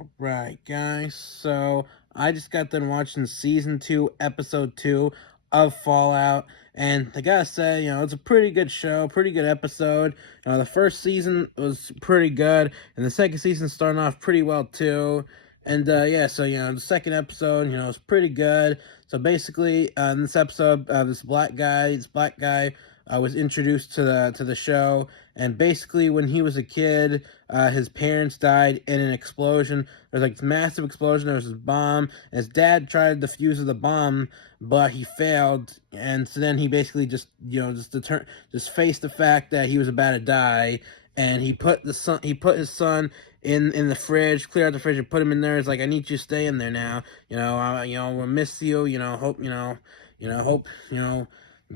Alright, guys, so I just got done watching season 2, episode 2 of Fallout, and I gotta say, it's a pretty good show, pretty good episode. The first season was pretty good, and the second season starting off pretty well too. And yeah, so the second episode, it's pretty good. So basically, in this episode, this black guy was introduced to the show, and basically when he was a kid, his parents died in an explosion. There was like this massive explosion. There was this bomb. And his dad tried to defuse the bomb, but he failed. And so then he basically just faced the fact that he was about to die. And he put his son in the fridge, clear out the fridge, and put him in there. It's like, I need you to stay in there now. We'll miss you. Hope.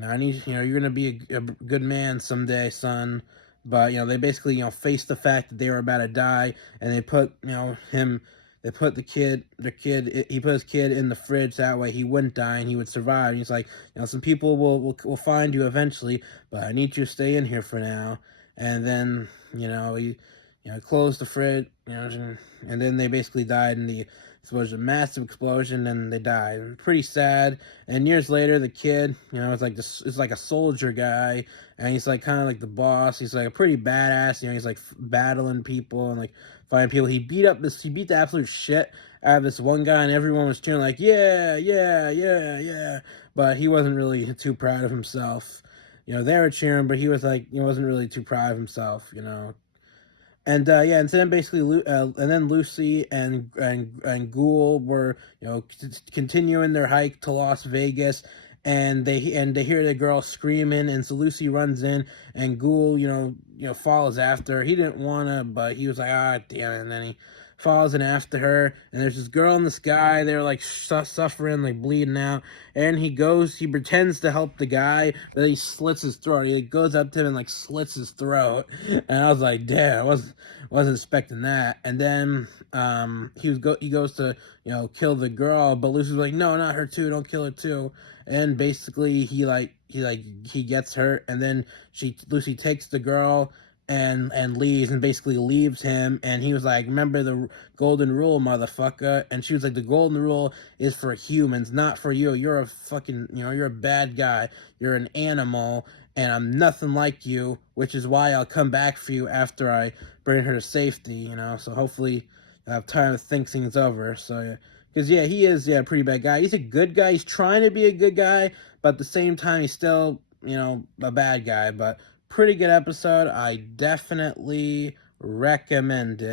I need, you're gonna be a good man someday, son. But they basically faced the fact that they were about to die, and they put they put he put his kid in the fridge, that way he wouldn't die and he would survive. And he's like, some people will find you eventually, but I need you to stay in here for now. And then he closed the fridge, and then they basically died in the explosion, a massive explosion, and they died. Pretty sad. And years later, the kid, is like a soldier guy, and he's like kind of like the boss. He's like a pretty badass. He's like battling people and like fighting people. He beat the absolute shit out of this one guy, and everyone was cheering like, yeah, yeah, yeah, yeah. But he wasn't really too proud of himself. They were cheering, but he was like, he wasn't really too proud of himself. And yeah, and so then basically, and then Lucy and Ghoul were continuing their hike to Las Vegas, and they hear the girl screaming, and so Lucy runs in, and Ghoul follows after her. He didn't wanna, but he was like, ah, damn it, and then he follows in after her, and there's this girl in the sky. They're like suffering, like bleeding out, and he pretends to help the guy, but then he slits his throat. He goes up to him and like slits his throat, and I was like, damn, I wasn't expecting that. And then he goes to kill the girl, but Lucy's like, no, not her too, don't kill her too. And basically he gets hurt, and then Lucy takes the girl and leaves, and basically leaves him. And he was like, remember the golden rule, motherfucker. And she was like, the golden rule is for humans, not for you. You're a fucking, you're a bad guy. You're an animal, and I'm nothing like you, which is why I'll come back for you after I bring her to safety. So hopefully I'll have time to think things over. So because he is a pretty bad guy. He's a good guy. He's trying to be a good guy, but at the same time he's still a bad guy. But pretty good episode. I definitely recommend it.